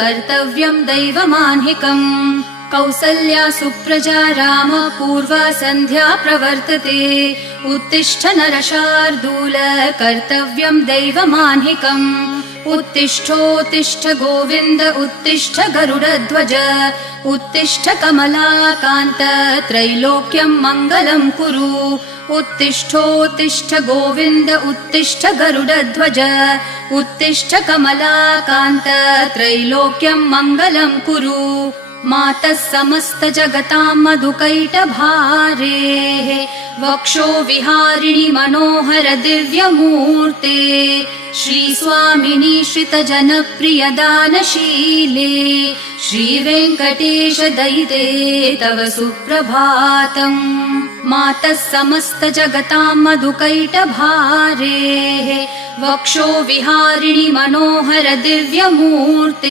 कर्तव्यं दैवमान्हिकम् कौसल्या सुप्रजा राम पूर्वा सन्ध्या प्रवर्तते उत्तिष्ठ नरशार्दूल कर्तव्यं दैवमान्हिकम् उत्तिष्ठोत्तिष्ठ गोविन्द उत्तिष्ठ गरुडध्वज उत्तिष्ठ कमलाकान्त त्रैलोक्यं मङ्गलं कुरु उत्तिष्ठोत्तिष्ठ गोविन्द उत्तिष्ठ गरुडध्वज उत्तिष्ठ कमलाकान्त त्रैलोक्यं मङ्गलं कुरु मातः समस्त जगतां मधुकैटभारेः वक्षो विहारिणि मनोहर दिव्यमूर्ते श्रीस्वामिनि श्रितजनप्रिय दानशीले श्रीवेङ्कटेश दयिते तव सुप्रभातम् मातः समस्त जगतां मधुकैटभारेः वक्षो विहारिणि मनोहर दिव्यमूर्ते